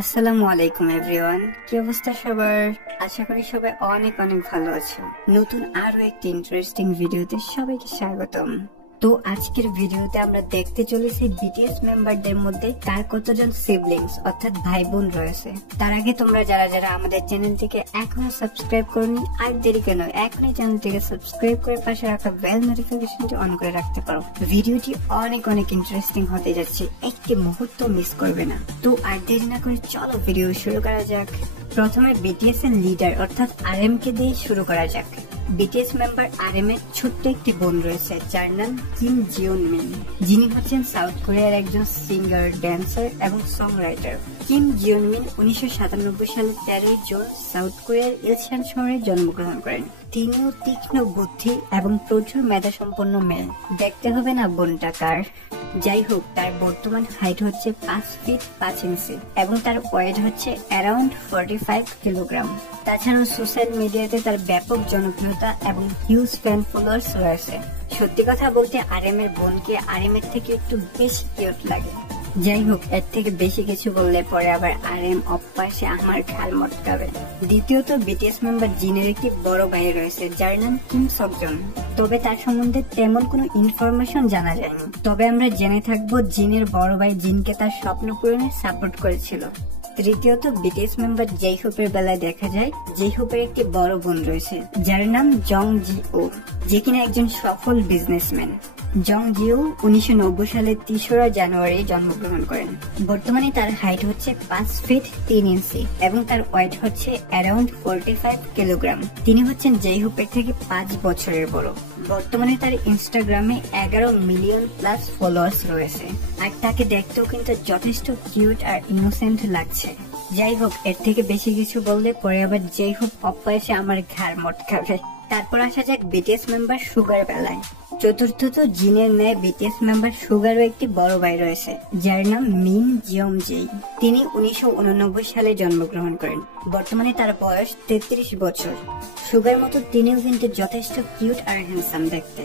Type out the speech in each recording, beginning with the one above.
আসসালামু আলাইকুম এভরিওয়ান, কি অবস্থা সবার? আশা করি সবাই অনেক অনেক ভালো আছো। নতুন আরো একটি ইন্টারেস্টিং ভিডিওতে সবাইকে স্বাগতম। তো আজকের ভিডিওতে আমরা দেখতে চলেছি বিটিএস মেম্বারদের মধ্যে কার কতজন সিবলিংস অর্থাৎ ভাই বোন রয়েছে। তার আগে তোমরা যারা যারা আমাদের চ্যানেলটিকে এখনো সাবস্ক্রাইব করনি, আর দেরি কেন, এখনই চ্যানেলটিকে সাবস্ক্রাইব করে পাশে রাখা বেল নোটিফিকেশনটি অন করে রাখতে পারো। ভিডিওটি অনেক অনেক ইন্টারেস্টিং হতে যাচ্ছে, একটি মুহূর্ত মিস করবে না। তো আর দেরি না করে চলো ভিডিও শুরু করা যাক। প্রথমে বিটিএস এর লিডার অর্থাৎ আরএম কে দিয়ে শুরু করা যাক। বিটিএস মেম্বার আরএম এর ছোট্ট একটি বোন রয়েছে যার নাম কিম জিওন মিন, যিনি হচ্ছেন সাউথ কোরিয়ার একজন সিঙ্গার, ড্যান্সার এবং সং রাইটার। কিম জিওন মিন 1997 সালের 13 জুন সাউথ কোরিয়ার ইলসান শহরে জন্মগ্রহণ করেন। তিনিও তীক্ষ্ণ বুদ্ধি এবং প্রচুর মেধা সম্পন্ন মেয়ে। দেখতে হবে না বোনটা কার। যাই হোক, তার বর্তমান হাইট হচ্ছে 5 ফিট 5 ইঞ্চি এবং তার ওয়েট হচ্ছে অ্যারাউন্ড 45 কিলোগ্রাম। তাছাড়াও সোশ্যাল মিডিয়াতে তার ব্যাপক জনপ্রিয়তা এবং হিউজ ফ্যান ফলোয়ার্স রয়েছে। সত্যি কথা বলতে আরএম এর বোনকে আরএম এর থেকে একটু বেশি কিউট লাগে। যাই হোক, এর থেকে বেশি কিছু বললে পরে আবার আরএম অপাশে আমার খাল মটকাবে। দ্বিতীয়ত বিটিএস মেম্বার জিনের একটি বড় ভাই রয়েছে যার নাম কিম সকজন। তবে তার সম্বন্ধে তেমন কোনো ইনফরমেশন জানা যায়নি। তবে আমরা জেনে থাকবো জিনের বড় ভাই জিনকে তার স্বপ্ন পূরণে সাপোর্ট করেছিল। তৃতীয়ত বিটিএস মেম্বার জেইহোপের বেলায় দেখা যায় জেইহোপের একটি বড় বোন রয়েছে যার নাম জং জিও, যে কিনা একজন সফল বিজনেসম্যান। জং জিও 1990 সালের 3রা জানুয়ারি জন্মগ্রহণ করেন। বর্তমানে তার হাইট হচ্ছে 5 ফিট 3 ইঞ্চি এবং তার ওয়েট হচ্ছে অ্যারাউন্ড 45 কিলোগ্রাম। তিনি হচ্ছেন জেইহোপের থেকে 5 বছরের বড়। বর্তমানে তার ইনস্টাগ্রামে 11 মিলিয়ন প্লাস ফলোয়ার্স রয়েছে আর তাকে দেখতেও কিন্তু যথেষ্ট কিউট আর ইনোসেন্ট লাগছে। যাই হোক, এর থেকে বেশি কিছু বললে পরে আবার জেইহোপ পপ্পা এসে আমার ঘাড় মটকাবে। তারপর আসা যাক বিটিএস মেম্বার সুগার বেলায়। চতুর্থত জিনের ন্যায় বিটিএস মেম্বার সুগারও একটি বড় ভাই রয়েছে যার নাম মিন জিয়ম জেই। তিনি 1989 সালে জন্মগ্রহণ করেন। বর্তমানে তার বয়স 33 বছর। সুগার মতো তিনিও কিন্তু যথেষ্ট কিউট আর হ্যান্ডসাম দেখতে।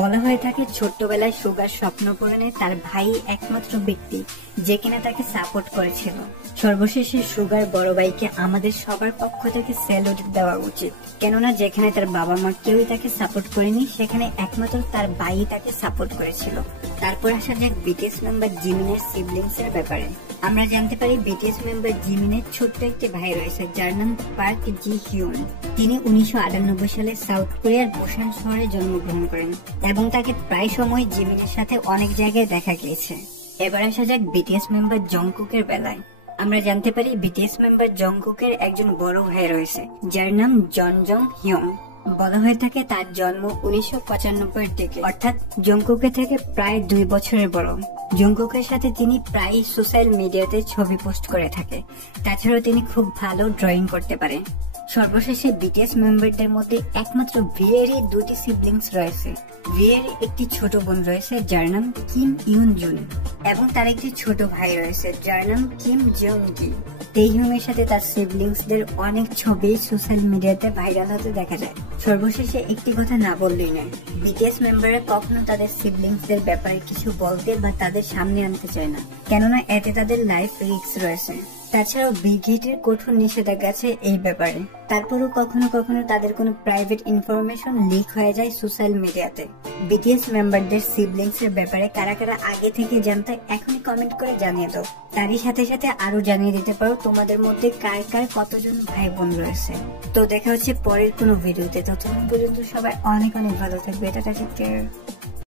বলা হয়ে থাকে ছোট্টবেলায় সুগার স্বপ্ন পূরণে তার ভাই একমাত্র ব্যক্তি যে কিনা তাকে সাপোর্ট করেছিল। সর্বশেষে সুগার বড় ভাইকে আমাদের সবার পক্ষ থেকে স্যালুট দেওয়া উচিত, কেননা যেখানে তার বাবা মা কেউই তাকে সাপোর্ট করেনি সেখানে একমাত্র তার ভাই তাকে সাপোর্ট করেছিল। তারপর আসা যাক বিটিএস মেম্বার জিমিনের সিবলিংস এর ব্যাপারে। আমরা জানতে পারি বিটিএস মেম্বার জিমিনের ছোট্ট একটি ভাই রয়েছে যার নাম পার্ক জি হিউন। তিনি 1998 সালে সাউথ কোরিয়ার বুসান শহরে জন্মগ্রহণ করেন এবং তাকে প্রায় সময় জিমিনের সাথে অনেক জায়গায় দেখা গিয়েছে। এবার আসা যাক বিটিএস মেম্বার জংকুকের বেলায়। আমরা জানতে পারি বিটিএস মেম্বার জংকুকের একজন বড় ভাই রয়েছে যার নাম জন জং হিয়ং। বলা হয়ে থাকে তার জন্ম 1995 দিকে, অর্থাৎ জংকুকের থেকে প্রায় 2 বছরের বড়। জংকুকের সাথে তিনি প্রায় সোশ্যাল মিডিয়াতে ছবি পোস্ট করে থাকে। তাছাড়াও তিনি খুব ভালো ড্রয়িং করতে পারে। সর্বশেষে বিটিএস মেম্বারদের মধ্যে একমাত্র ভিয়ের 2টি সিবলিংস রয়েছে। ভিয়ের একটি ছোট বোন রয়েছে যার নাম কিম ইউন জুন এবং তার একটি ছোট ভাই রয়েছে যার নাম কিম জং জি। তেইহুমের সাথে তার সিবলিংসদের অনেক ছবি সোশ্যাল মিডিয়াতে ভাইরাল হতে দেখা যায়। সর্বশেষে একটি কথা না বললেই নয়, বিটিএস মেম্বাররা কখনো তাদের সিবলিংসদের ব্যাপারে কিছু বলতে বা তাদের সামনে আনতে চায় না, কেননা এতে তাদের লাইফ রিস্ক রয়েছে। তাছাড়াও বিগ হিটের কঠোর নিষেধাজ্ঞা আছে এই ব্যাপারে। তারপরও কখনো কখনো তাদের কোনো প্রাইভেট ইনফরমেশন লিক হয়ে যায় সোশ্যাল মিডিয়াতে। বিটিএস মেম্বারদের সিবলিংস এর ব্যাপারে কারা কারা আগে থেকে জানতে এখনই কমেন্ট করে জানিয়ে দাও। তারই সাথে সাথে আরো জানিয়ে দিতে পারো তোমাদের মধ্যে কার কার কতজন ভাই বোন রয়েছে। তো দেখা হচ্ছে পরের কোনো ভিডিওতে। ততক্ষণ পর্যন্ত সবাই অনেক অনেক ভালো থাকবে। এটা টেক কেয়ার।